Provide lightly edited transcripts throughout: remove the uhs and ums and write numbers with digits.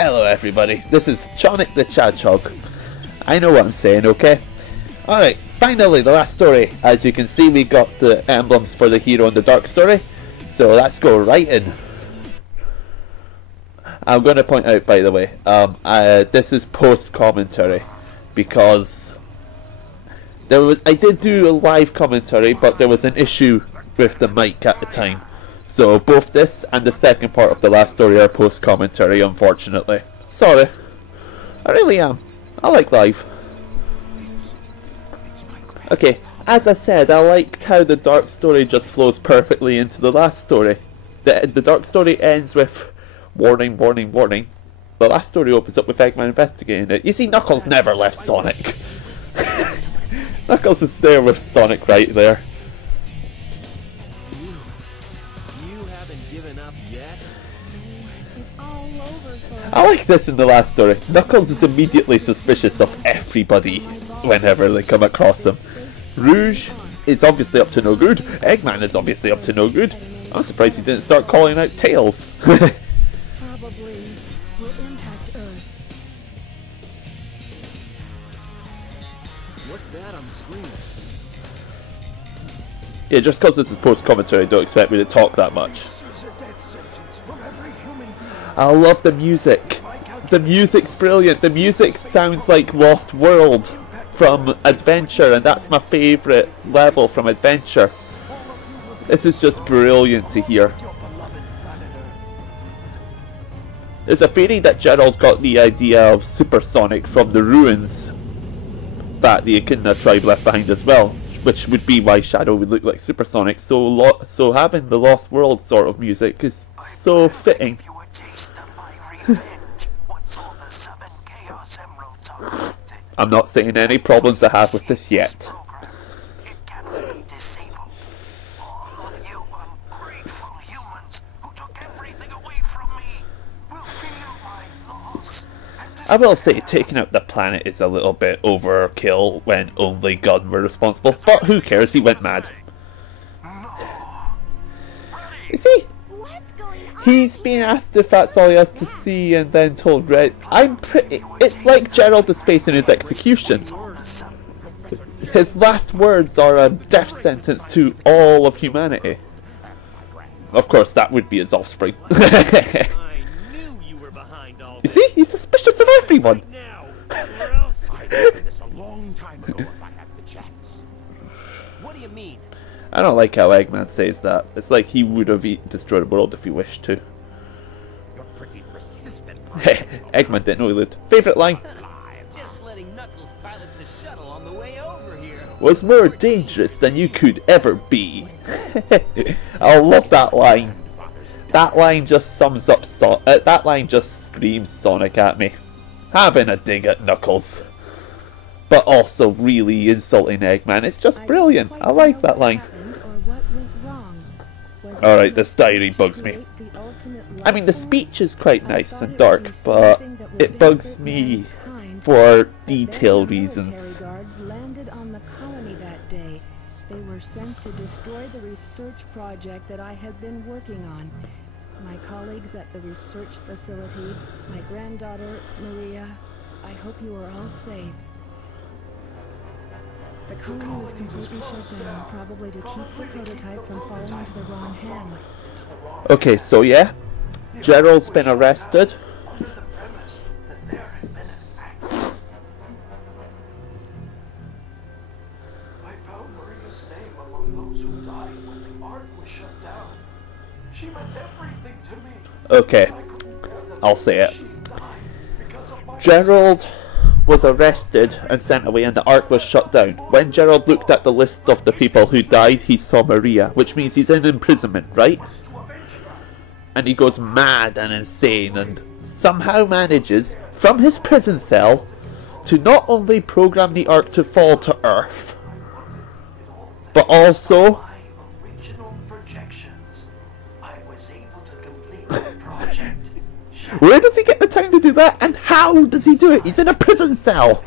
Hello everybody, this is Sonic the Chadgehog. I know what I'm saying, okay? Alright, finally the last story. As you can see, we got the emblems for the hero in the dark story. So let's go right in. I'm going to point out, by the way, this is post-commentary. Because I did do a live commentary, but there was an issue with the mic at the time. So both this and the second part of the last story are post-commentary, unfortunately. Sorry. I really am. I like live. Okay, as I said, I liked how the dark story just flows perfectly into the last story. The dark story ends with warning, warning, warning. The last story opens up with Eggman investigating it. You see, Knuckles never left Sonic. Knuckles is there with Sonic right there. I like this in the last story. Knuckles is immediately suspicious of everybody whenever they come across him. Rouge is obviously up to no good. Eggman is obviously up to no good. I'm surprised he didn't start calling out Tails. Probably will impact Earth. What's that on the screen? Yeah, just because this is post-commentary, don't expect me to talk that much. I love the music. The music's brilliant. The music sounds like Lost World from Adventure, and that's my favourite level from Adventure. This is just brilliant to hear. There's a theory that Gerald got the idea of Supersonic from the ruins that the Echidna tribe left behind as well, which would be why Shadow would look like Supersonic. So having the Lost World sort of music is so fitting. I'm not seeing any problems I have with this yet. I will say taking out the planet is a little bit overkill when only God were responsible, but who cares, he went mad. You see? He's being asked if that's all he has to see and then told Red. It's like Gerald is facing his execution. His last words are a death sentence to all of humanity. Of course, that would be his offspring. You see? He's suspicious of everyone. What do you mean? I don't like how Eggman says that. It's like he would have destroyed the world if he wished to. You're pretty persistent. Eggman didn't know he lived. Favourite line? Just letting Knuckles pilot the shuttle on the way over here. Was more dangerous than you could ever be. I love that line. That line just sums up that line just screams Sonic at me. Having a dig at Knuckles. But also really insulting Eggman. It's just brilliant. I like that line. Alright, this diary bugs me. I mean, the speech is quite nice and dark, but it bugs me for detail reasons. Landed on the colony that day. They were sent to destroy the research project that I had been working on. My colleagues at the research facility, my granddaughter, Maria, I hope you are all safe. The colony was completely shut down, probably to keep the prototype from falling into the wrong hands. Okay, so yeah, Gerald's been arrested. I found Maria's name among those who died when the ark was shut down. She meant everything to me. Okay, I'll say it. Gerald was arrested and sent away and the ark was shut down. When Gerald looked at the list of the people who died, he saw Maria, which means he's in imprisonment, right? And he goes mad and insane and somehow manages, from his prison cell, to not only program the ark to fall to Earth, but also where does he get the time to do that? And how does he do it? He's in a prison cell!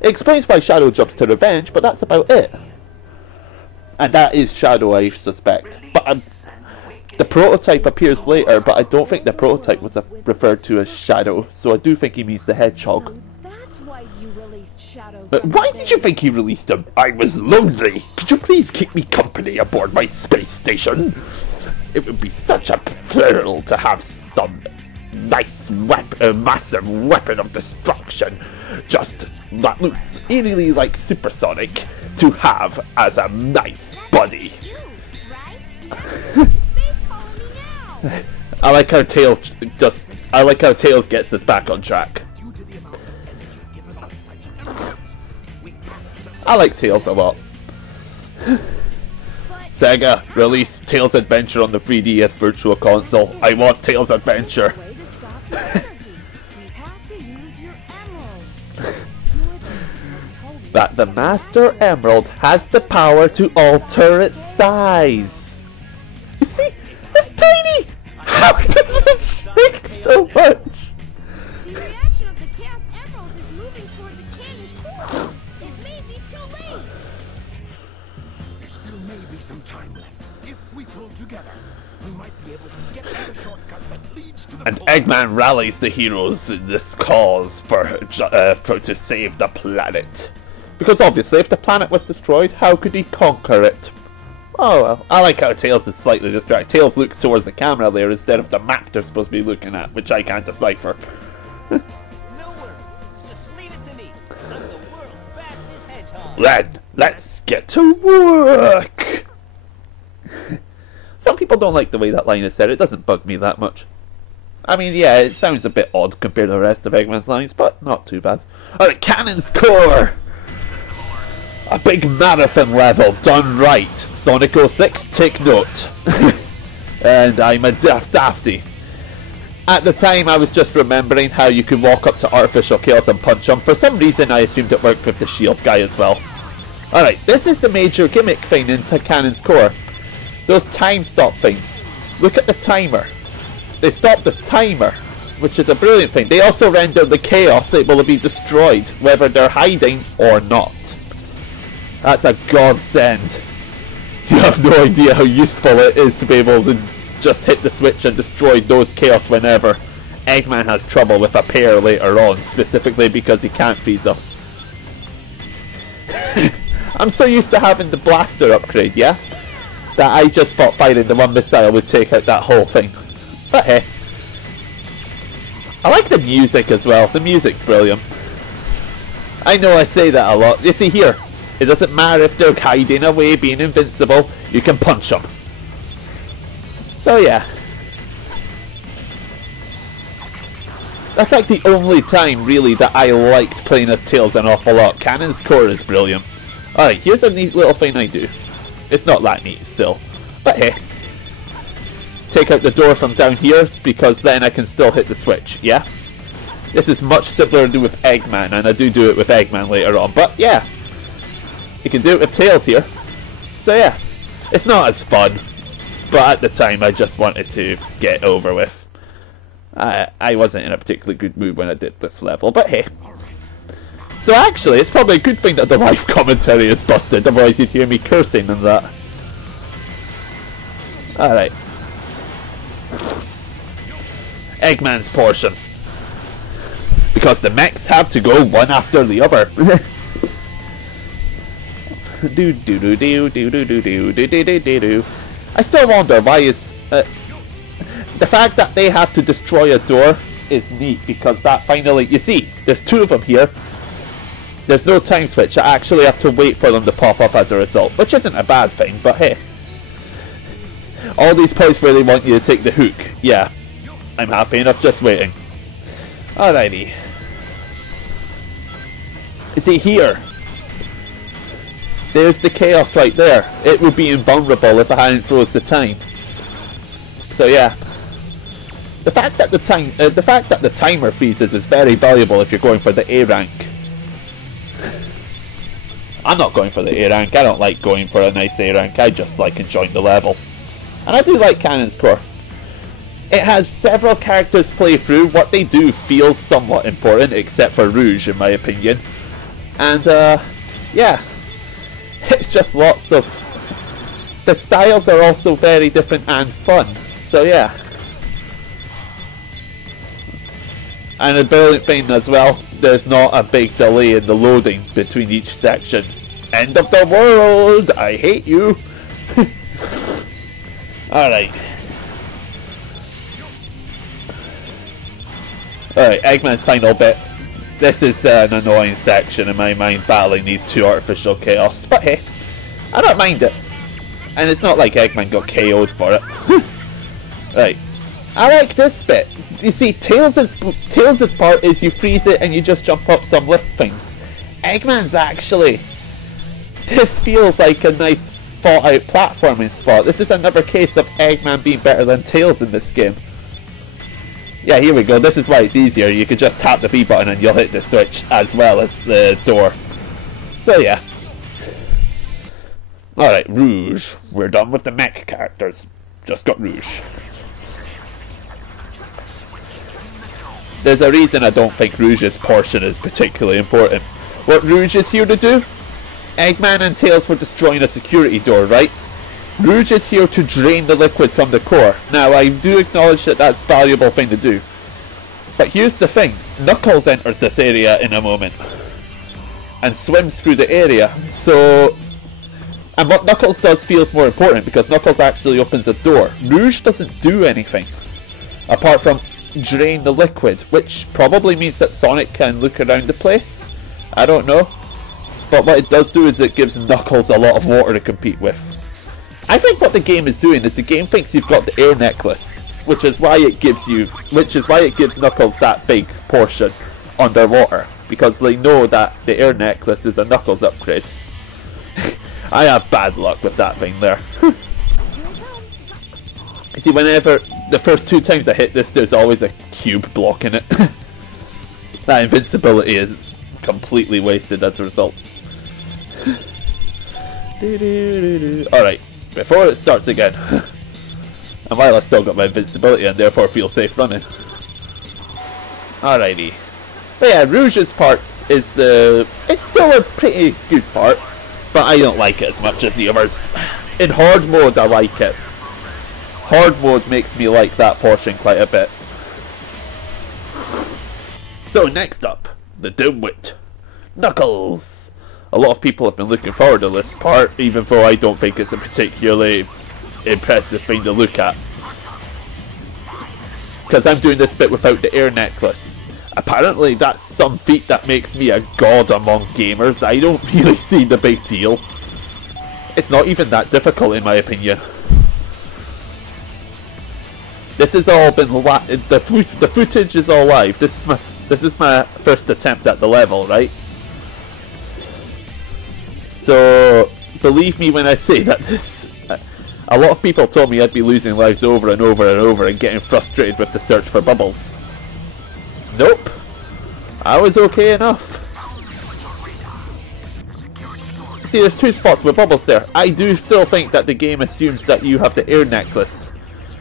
It explains why Shadow jumps to revenge, but that's about it. And that is Shadow, I suspect. But The prototype appears later, but I don't think the prototype was referred to as Shadow, so I do think he means the hedgehog. So that's why you released Shadow. But from why the did you base. think he released him? I was lonely. Could you please keep me company aboard my space station? It would be such a thrill to have some nice massive weapon of destruction, just that looks eerily like supersonic, to have as a nice buddy. You, right? You're in the space colony now. I like how Tails gets this back on track. I like Tails a lot. Sega, release Tails Adventure on the 3DS Virtual Console. I want Tails Adventure. Way to stop the energy. We have to use your emerald. You had told me That the Master Emerald has the power to alter its size. You see? It's tiny! How does it shrink so much? The reaction of the Chaos Emeralds is moving toward the cannon's core. It may be too late. There still may be some time left. If we pull together, we might be able to get to the shortcut that leads to the And core. Eggman rallies the heroes in this cause to save the planet. Because obviously, if the planet was destroyed, how could he conquer it? Oh well, I like how Tails is slightly distracted. Tails looks towards the camera there instead of the map they're supposed to be looking at, which I can't decipher. No worries. Just leave it to me. I'm the world's fastest hedgehog. Then, let's get to work! Some people don't like the way that line is said. It doesn't bug me that much. I mean, yeah, it sounds a bit odd compared to the rest of Eggman's lines, but not too bad. Alright, Cannon's Core! A big marathon level done right. Sonic 06, take note. And I'm a dafty. At the time, I was just remembering how you could walk up to Artificial Chaos and punch him. For some reason, I assumed it worked with the shield guy as well. Alright, this is the major gimmick thing in Cannon's Core. Those time stop things. Look at the timer. They stop the timer, which is a brilliant thing. They also render the chaos able to be destroyed, whether they're hiding or not. That's a godsend. You have no idea how useful it is to be able to just hit the switch and destroy those chaos whenever. Eggman has trouble with a pair later on, specifically because he can't freeze them. I'm so used to having the blaster upgrade, yeah? That I just thought firing the one missile would take out that whole thing. But hey. I like the music as well. The music's brilliant. I know I say that a lot. You see here, it doesn't matter if they're hiding away, being invincible, you can punch them. So yeah. That's like the only time really that I liked playing as Tails an awful lot. Cannon's Core is brilliant. Alright, here's a neat little thing I do. It's not that neat still, but hey. Take out the door from down here, because then I can still hit the switch, yeah? This is much simpler to do with Eggman, and I do it with Eggman later on, but yeah. You can do it with Tails here. So yeah, it's not as fun, but at the time I just wanted to get over with. I wasn't in a particularly good mood when I did this level, but hey. So actually, it's probably a good thing that the live commentary is busted, otherwise you'd hear me cursing and that. Alright. Eggman's portion. Because the mechs have to go one after the other. Do do do do do do do do do do do do. I still wonder why is the fact that they have to destroy a door is neat, because that finally, you see, there's two of them here. There's no time switch. I actually have to wait for them to pop up as a result, which isn't a bad thing, but hey. All these points where they want you to take the hook. Yeah, I'm happy enough just waiting. Alrighty. You see here, there's the chaos right there. It would be invulnerable if I hadn't froze the time. So yeah, the fact that the timer freezes is very valuable if you're going for the A rank. I'm not going for the A rank. I don't like going for a nice A rank. I just like enjoying the level. And I do like Cannon's Core. It has several characters play through. What they do feels somewhat important, except for Rouge, in my opinion. And, yeah. It's just lots of... The styles are also very different and fun. So yeah. And a brilliant thing as well, there's not a big delay in the loading between each section. End of the world! I hate you! Alright. Alright, Eggman's final bit. This is an annoying section in my mind, battling these two artificial chaos. But hey, I don't mind it. And it's not like Eggman got KO'd for it. Right. I like this bit. You see, Tails' part is you freeze it and you just jump up some lift things. Eggman's actually... This feels like a nice thought out platforming spot. This is another case of Eggman being better than Tails in this game. Yeah, here we go. This is why it's easier. You can just tap the B button and you'll hit the switch as well as the door. So yeah. Alright, Rouge. We're done with the mech characters. Just got Rouge. There's a reason I don't think Rouge's portion is particularly important. What Rouge is here to do? Eggman and Tails were destroying a security door, right? Rouge is here to drain the liquid from the core. Now, I do acknowledge that that's a valuable thing to do. But here's the thing. Knuckles enters this area in a moment. And swims through the area. So... And what Knuckles does feels more important because Knuckles actually opens the door. Rouge doesn't do anything. Apart from drain the liquid. Which probably means that Sonic can look around the place. I don't know. But what it does do is it gives Knuckles a lot of water to compete with. I think what the game is doing is the game thinks you've got the air necklace, which is why it gives Knuckles that big portion underwater, because they know that the air necklace is a Knuckles upgrade. I have bad luck with that thing there. You see, whenever the first 2 times I hit this, there's always a cube blocking it. That invincibility is completely wasted as a result. Alright, before it starts again, and while I've still got my invincibility and therefore feel safe running. Alrighty. But yeah, Rouge's part is it's still a pretty good part, but I don't like it as much as the others. In hard mode I like it. Hard mode makes me like that portion quite a bit. So next up, the Dimwit, Knuckles. A lot of people have been looking forward to this part, even though I don't think it's a particularly impressive thing to look at. Because I'm doing this bit without the air necklace. Apparently that's some feat that makes me a god among gamers. I don't really see the big deal. It's not even that difficult in my opinion. This has all been the footage is all live. This is my first attempt at the level, right? So, believe me when I say that a lot of people told me I'd be losing lives over and over and over and getting frustrated with the search for bubbles. Nope. I was okay enough. See, there's 2 spots with bubbles there. I do still think that the game assumes that you have the air necklace,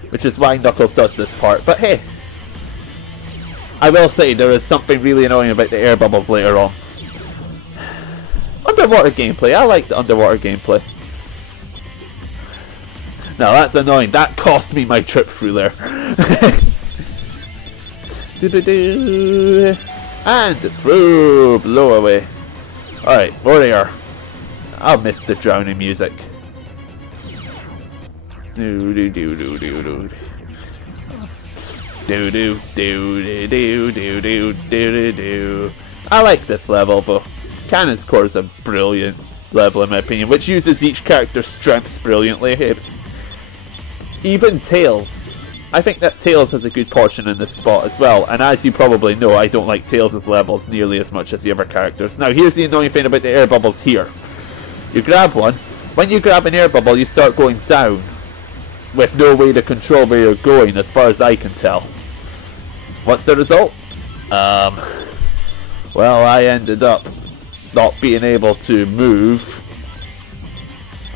which is why Knuckles does this part, but hey. I will say there is something really annoying about the air bubbles later on. Underwater gameplay. I like the underwater gameplay. Now that's annoying. That cost me my trip through there. And through, blow away. Alright, warrior. I'll miss the drowning music. Do do do do do do. Do do do do do do do do do. I like this level, but Cannon's Core is a brilliant level in my opinion, which uses each character's strengths brilliantly. Even Tails. I think that Tails has a good portion in this spot as well, and as you probably know, I don't like Tails' levels nearly as much as the other characters. Now here's the annoying thing about the air bubbles here. You grab one, when you grab an air bubble you start going down, with no way to control where you're going as far as I can tell. What's the result? Well, I ended up not being able to move.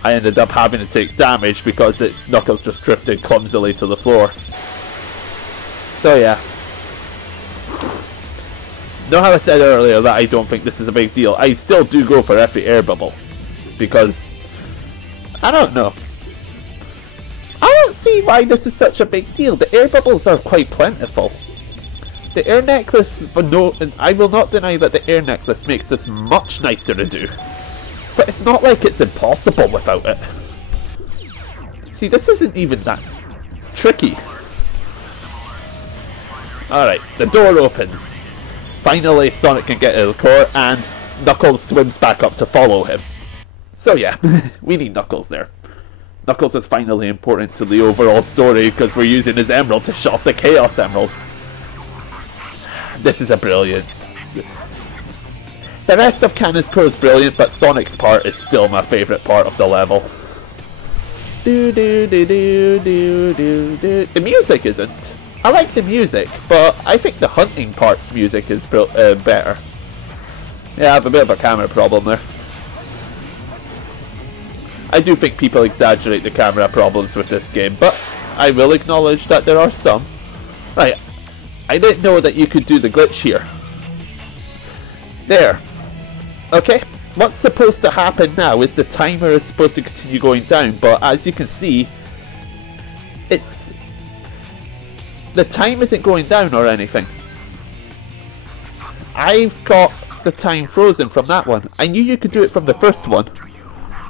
I ended up having to take damage because Knuckles just drifted clumsily to the floor. So yeah. Know how I said earlier that I don't think this is a big deal? I still do go for every air bubble. Because, I don't know. I don't see why this is such a big deal. The air bubbles are quite plentiful. The air necklace, but no, I will not deny that the air necklace makes this much nicer to do. But it's not like it's impossible without it. See, this isn't even that tricky. Alright, the door opens. Finally, Sonic can get to the core, and Knuckles swims back up to follow him. So yeah, we need Knuckles there. Knuckles is finally important to the overall story because we're using his emerald to shut off the Chaos Emeralds. This is a brilliant. The rest of Cannon's Core is brilliant, but Sonic's part is still my favourite part of the level. Do do do do do do do. The music isn't. I like the music, but I think the hunting part's music is better. Yeah, I have a bit of a camera problem there. I do think people exaggerate the camera problems with this game, but I will acknowledge that there are some. Right, I didn't know that you could do the glitch here. There. Okay, what's supposed to happen now is the timer is supposed to continue going down, but as you can see, the time isn't going down or anything. I've got the time frozen from that one. I knew you could do it from the first one,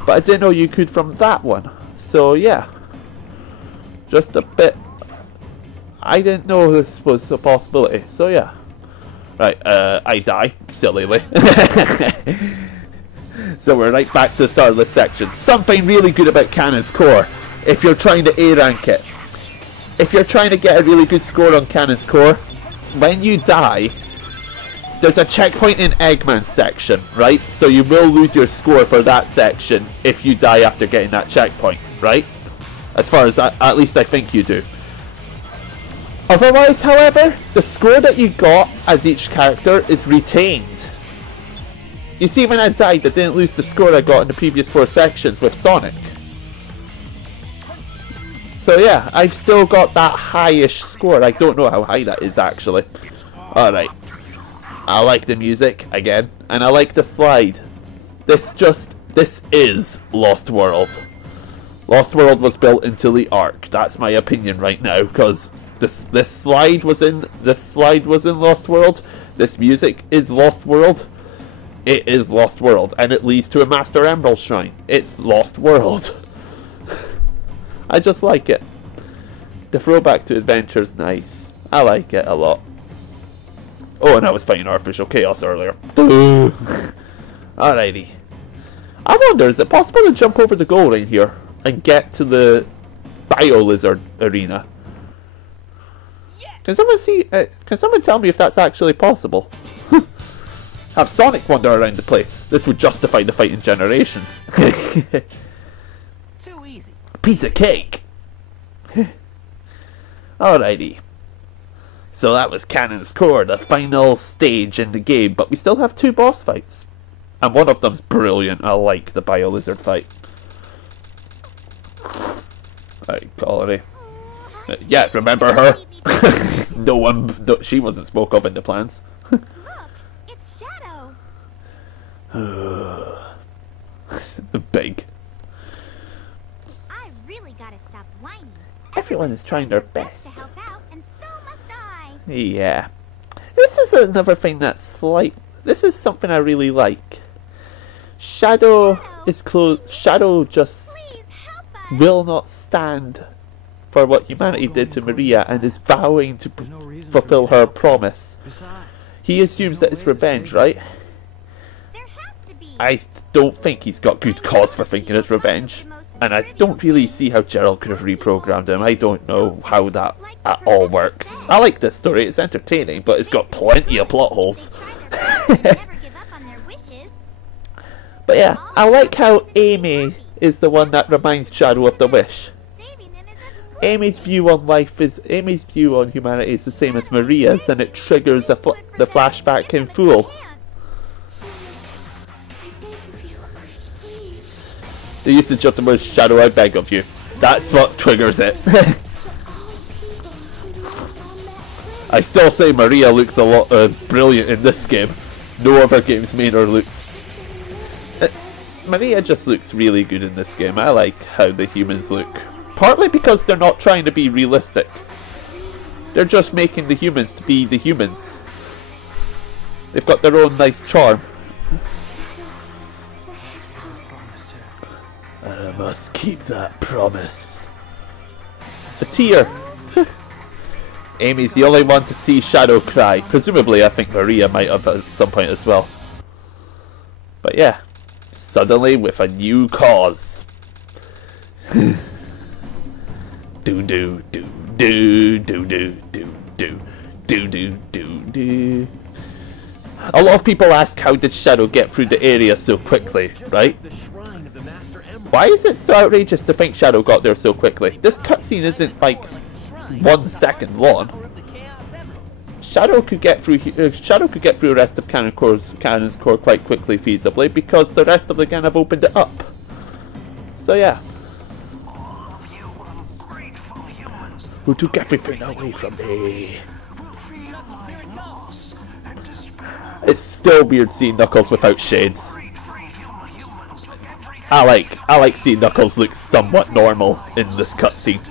but I didn't know you could from that one. So yeah, just a bit. I didn't know this was a possibility. So yeah. Right, I die, sillily. So we're right back to the start of this section. Something really good about Cannon's Core, if you're trying to A rank it. If you're trying to get a really good score on Cannon's Core, when you die, there's a checkpoint in Eggman's section, right? So you will lose your score for that section if you die after getting that checkpoint, right? As far as at least I think you do. Otherwise, however, the score that you got as each character is retained. You see, when I died, I didn't lose the score I got in the previous 4 sections with Sonic. So yeah, I've still got that high-ish score. I don't know how high that is actually. Alright. I like the music, again, and I like the slide. This is Lost World. Lost World was built into the Ark. That's my opinion right now, because this slide was in Lost World. This music is Lost World. It is Lost World, and it leads to a Master Emerald Shrine. It's Lost World. I just like it. The throwback to Adventure's nice. I like it a lot. Oh, and I was fighting Artificial Chaos earlier. Alrighty. I wonder, is it possible to jump over the goal ring here and get to the Bio-Lizard arena? Can someone tell me if that's actually possible? Have Sonic wander around the place. This would justify the fight in Generations. Too easy. Piece of cake. Alrighty. So that was Cannon's Core, the final stage in the game, but we still have 2 boss fights. And one of them's brilliant. I like the Bio-Lizard fight. Right, Colony. Yeah, remember her? She wasn't spoke of in the plans. Look, it's Shadow. Big. I really gotta stop whining. Everyone is trying their best. To help out, and so must I. Yeah. This is another thing that's this is something I really like. Shadow is close. Shadow just Please help us. will not stand for what humanity did to Maria and is vowing to fulfill her promise. He assumes that it's revenge, right? There has to be. I don't think he's got good cause for thinking it's revenge. And I don't really see how Gerald could have reprogrammed him. I don't know how that at all works. I like this story, it's entertaining, but it's got plenty of plot holes. But yeah, I like how Amy is the one that reminds Shadow of the wish. Amy's view on humanity is the same as Maria's, and it triggers the flashback in full. The usage of the word Shadow, I beg of you. That's what triggers it. I still say Maria looks a lot brilliant in this game. No other games made her look. Maria just looks really good in this game. I like how the humans look. Partly because they're not trying to be realistic. They're just making the humans to be the humans. They've got their own nice charm. I must keep that promise. A tear. Amy's the only one to see Shadow cry. Presumably, I think Maria might have at some point as well. But yeah, suddenly with a new cause. Do do do do do do do do do do do do. A lot of people ask, how did Shadow get through the area so quickly, right? Why is it so outrageous to think Shadow got there so quickly? This cutscene isn't like 1 second long. Shadow could get through the rest of Cannon's Core quite quickly, feasibly, because the rest of the gang have opened it up. So yeah. Who took everything away from me? It's still weird seeing Knuckles without shades. I like seeing Knuckles look somewhat normal in this cutscene.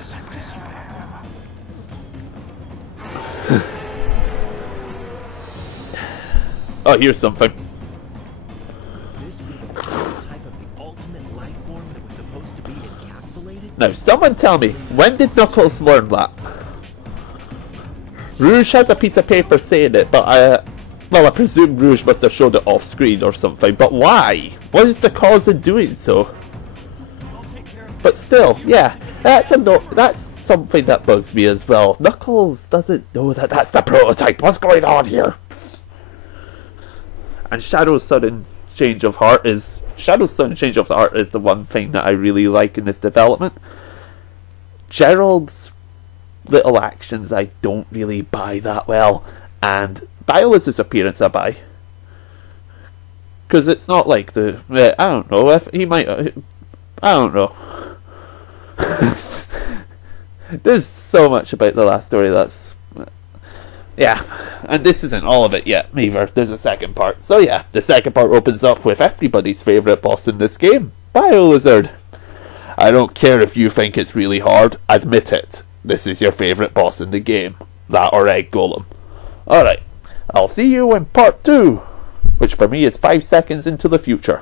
Oh, here's something. Now, someone tell me, when did Knuckles learn that? Rouge has a piece of paper saying it, but well, I presume Rouge must have showed it off screen or something, but why? What is the cause in doing so? But still, yeah, that's something that bugs me as well. Knuckles doesn't know that that's the prototype. What's going on here? And Shadow's sudden change of heart is the one thing that I really like in this development. Gerald's little actions I don't really buy that well, and Violet's appearance I buy. Because it's not like I don't know, if he might, I don't know. There's so much about the last story that's, yeah, and this isn't all of it yet, either. There's a second part. So yeah, the second part opens up with everybody's favourite boss in this game, Biolizard. I don't care if you think it's really hard, admit it. This is your favourite boss in the game. That or Egg Golem. Alright, I'll see you in part 2, which for me is 5 seconds into the future.